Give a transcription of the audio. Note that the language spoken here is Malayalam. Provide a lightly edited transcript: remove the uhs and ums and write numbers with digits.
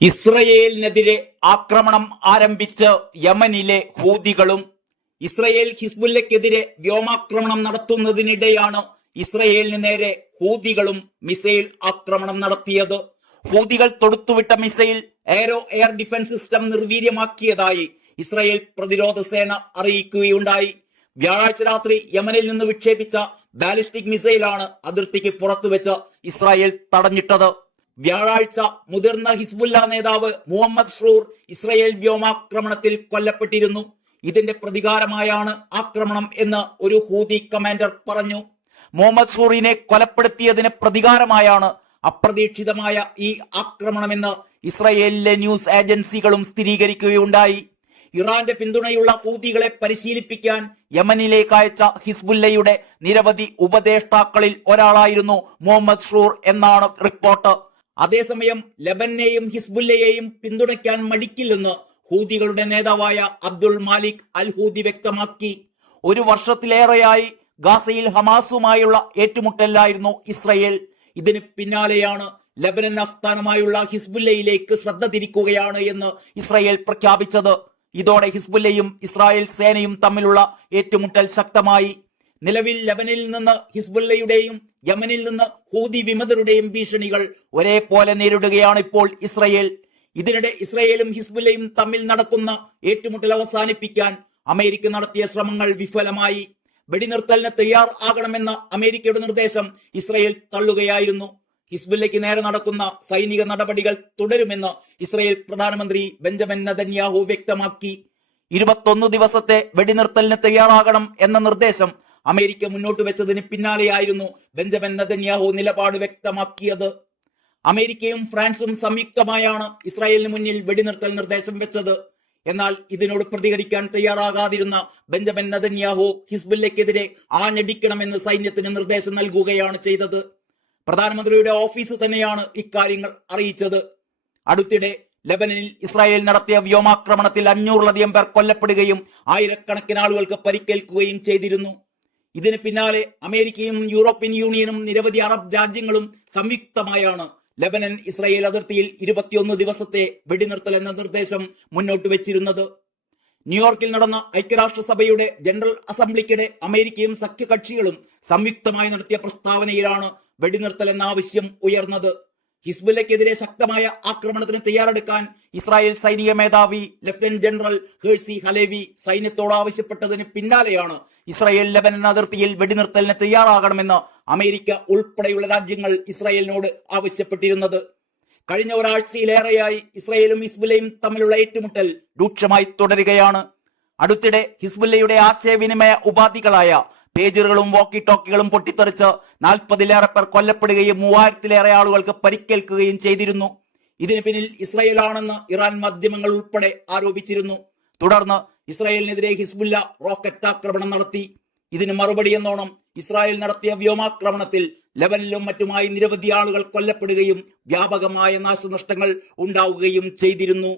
ഇസ്രയേലിനെതിരെ ആക്രമണം ആരംഭിച്ച് യമനിലെ ഹൂതികളും. ഇസ്രയേൽ ഹിസ്ബുല്ലയ്ക്കെതിരെ വ്യോമാക്രമണം നടത്തുന്നതിനിടെയാണ് ഇസ്രയേലിന് നേരെ ഹൂതികളും മിസൈൽ ആക്രമണം നടത്തിയത്. ഹൂതികൾ തൊടുത്തുവിട്ട മിസൈൽ എയർ ഡിഫൻസ് സിസ്റ്റം നിർവീര്യമാക്കിയതായി ഇസ്രയേൽ പ്രതിരോധ സേന അറിയിക്കുകയുണ്ടായി. വ്യാഴാഴ്ച രാത്രി യമനിൽ നിന്ന് വിക്ഷേപിച്ച ബാലിസ്റ്റിക് മിസൈലാണ് അതിർത്തിക്ക് പുറത്തുവെച്ച് ഇസ്രായേൽ തടഞ്ഞിട്ടത്. വ്യാഴാഴ്ച മുതിർന്ന ഹിസ്ബുല്ല നേതാവ് മുഹമ്മദ് ഷ്റൂർ ഇസ്രയേൽ വ്യോമാക്രമണത്തിൽ കൊല്ലപ്പെട്ടിരുന്നു. ഇതിന്റെ പ്രതികാരമായാണ് ആക്രമണം എന്ന് ഒരു ഹൂതി കമാൻഡർ പറഞ്ഞു. മുഹമ്മദ് ഷ്റൂറിനെ കൊലപ്പെടുത്തിയതിന് പ്രതികാരമായാണ് അപ്രതീക്ഷിതമായ ഈ ആക്രമണമെന്ന് ഇസ്രയേലിലെ ന്യൂസ് ഏജൻസികളും സ്ഥിരീകരിക്കുകയുണ്ടായി. ഇറാന്റെ പിന്തുണയുള്ള ഹൂതികളെ പരിശീലിപ്പിക്കാൻ യമനിലേക്ക് അയച്ച ഹിസ്ബുല്ലയുടെ നിരവധി ഉപദേഷ്ടാക്കളിൽ ഒരാളായിരുന്നു മുഹമ്മദ് ഷ്റൂർ എന്നാണ് റിപ്പോർട്ട്. അതേസമയം ലബനെയും ഹിസ്ബുല്ലയെയും പിന്തുണയ്ക്കാൻ മടിക്കില്ലെന്ന് ഹൂതികളുടെ നേതാവായ അബ്ദുൾ മാലിക് അൽ ഹൂതി വ്യക്തമാക്കി. ഒരു വർഷത്തിലേറെയായി ഗാസയിൽ ഹമാസുമായുള്ള ഏറ്റുമുട്ടലായിരുന്നു ഇസ്രയേൽ. ഇതിന് പിന്നാലെയാണ് ലബനൻ ആസ്ഥാനമായുള്ള ഹിസ്ബുല്ലയിലേക്ക് ശ്രദ്ധ തിരിക്കുകയാണ് എന്ന് ഇസ്രയേൽ പ്രഖ്യാപിച്ചത്. ഇതോടെ ഹിസ്ബുല്ലയും ഇസ്രായേൽ സേനയും തമ്മിലുള്ള ഏറ്റുമുട്ടൽ ശക്തമായി. നിലവിൽ ലബനിൽ നിന്ന് ഹിസ്ബുല്ലയുടെയും യമനിൽ നിന്ന് ഹൂതി വിമതരുടെയും ഭീഷണികൾ ഒരേപോലെ നേരിടുകയാണ് ഇപ്പോൾ ഇസ്രയേൽ. ഇതിനിടെ ഇസ്രയേലും ഹിസ്ബുല്ലയും തമ്മിൽ നടക്കുന്ന ഏറ്റുമുട്ടൽ അവസാനിപ്പിക്കാൻ അമേരിക്ക നടത്തിയ ശ്രമങ്ങൾ വിഫലമായി. വെടിനിർത്തലിന് തയ്യാർ ആകണമെന്ന അമേരിക്കയുടെ നിർദ്ദേശം ഇസ്രയേൽ തള്ളുകയായിരുന്നു. ഹിസ്ബുല്ലയ്ക്ക് നേരെ നടക്കുന്ന സൈനിക നടപടികൾ തുടരുമെന്ന് ഇസ്രയേൽ പ്രധാനമന്ത്രി ബെഞ്ചമിൻ നെതന്യാഹു വ്യക്തമാക്കി. 21 ദിവസത്തെ വെടിനിർത്തലിന് തയ്യാറാകണം എന്ന നിർദ്ദേശം അമേരിക്ക മുന്നോട്ട് വെച്ചതിന് പിന്നാലെയായിരുന്നു ബെഞ്ചമിൻ നെതന്യാഹു നിലപാട് വ്യക്തമാക്കിയത്. അമേരിക്കയും ഫ്രാൻസും സംയുക്തമായാണ് ഇസ്രായേലിന് മുന്നിൽ വെടിനിർത്തൽ നിർദ്ദേശം വെച്ചത്. എന്നാൽ ഇതിനോട് പ്രതികരിക്കാൻ തയ്യാറാകാതിരുന്ന ബെഞ്ചമിൻ നെതന്യാഹു ഹിസ്ബുല്ലയ്ക്കെതിരെ ആഞ്ഞടിക്കണമെന്ന് സൈന്യത്തിന് നിർദ്ദേശം നൽകുകയാണ് ചെയ്തത്. പ്രധാനമന്ത്രിയുടെ ഓഫീസ് തന്നെയാണ് ഇക്കാര്യങ്ങൾ അറിയിച്ചത്. അടുത്തിടെ ലബനനിൽ ഇസ്രായേൽ നടത്തിയ വ്യോമാക്രമണത്തിൽ 500-ലധികം പേർ കൊല്ലപ്പെടുകയും ആയിരക്കണക്കിന് ആളുകൾക്ക് പരിക്കേൽക്കുകയും ചെയ്തിരുന്നു. ഇതിന് പിന്നാലെ അമേരിക്കയും യൂറോപ്യൻ യൂണിയനും നിരവധി അറബ് രാജ്യങ്ങളും സംയുക്തമായാണ് ലബനൻ ഇസ്രായേൽ അതിർത്തിയിൽ 21 ദിവസത്തെ വെടിനിർത്തൽ എന്ന നിർദ്ദേശം മുന്നോട്ട് വെച്ചിരുന്നത്. ന്യൂയോർക്കിൽ നടന്ന ഐക്യരാഷ്ട്രസഭയുടെ ജനറൽ അസംബ്ലിക്കിടെ അമേരിക്കയും സഖ്യകക്ഷികളും സംയുക്തമായി നടത്തിയ പ്രസ്താവനയിലാണ് വെടിനിർത്തൽ എന്ന ആവശ്യം ഉയർന്നത്. ഹിസ്ബുല്ലയ്ക്കെതിരെ ശക്തമായ ആക്രമണത്തിന് തയ്യാറെടുക്കാൻ ഇസ്രായേൽ സൈനിക മേധാവി ലഫ്റ്റനന്റ് ജനറൽ ഹേഴ്സി ഹലേവി സൈന്യത്തോട് ആവശ്യപ്പെട്ടതിന് പിന്നാലെയാണ് ഇസ്രായേൽ ലബനൻ അതിർത്തിയിൽ വെടിനിർത്തലിന് തയ്യാറാകണമെന്ന് അമേരിക്ക ഉൾപ്പെടെയുള്ള രാജ്യങ്ങൾ ഇസ്രായേലിനോട് ആവശ്യപ്പെട്ടിരുന്നത്. കഴിഞ്ഞ ഒരാഴ്ചയിലേറെയായി ഇസ്രായേലും ഹിസ്ബുല്ലയും തമ്മിലുള്ള ഏറ്റുമുട്ടൽ രൂക്ഷമായി തുടരുകയാണ്. അടുത്തിടെ ഹിസ്ബുല്ലയുടെ ആശയവിനിമയ ഉപാധികളായ പേജറുകളും വോക്കി ടോക്കികളും പൊട്ടിത്തെറിച്ച് 40-ലേറെ പേർ കൊല്ലപ്പെടുകയും 3000-ലേറെ ആളുകൾക്ക് പരിക്കേൽക്കുകയും ചെയ്തിരുന്നു. ഇതിന് പിന്നിൽ ഇസ്രായേലാണെന്ന് ഇറാൻ മാധ്യമങ്ങൾ ഉൾപ്പെടെ ആരോപിച്ചിരുന്നു. തുടർന്ന് ഇസ്രായേലിനെതിരെ ഹിസ്ബുല്ല റോക്കറ്റ് ആക്രമണം നടത്തി. ഇതിന് മറുപടി എന്നോണം ഇസ്രായേൽ നടത്തിയ വ്യോമാക്രമണത്തിൽ ലബനിലും മറ്റുമായി നിരവധി ആളുകൾ കൊല്ലപ്പെടുകയും വ്യാപകമായ നാശനഷ്ടങ്ങൾ ഉണ്ടാവുകയും ചെയ്തിരുന്നു.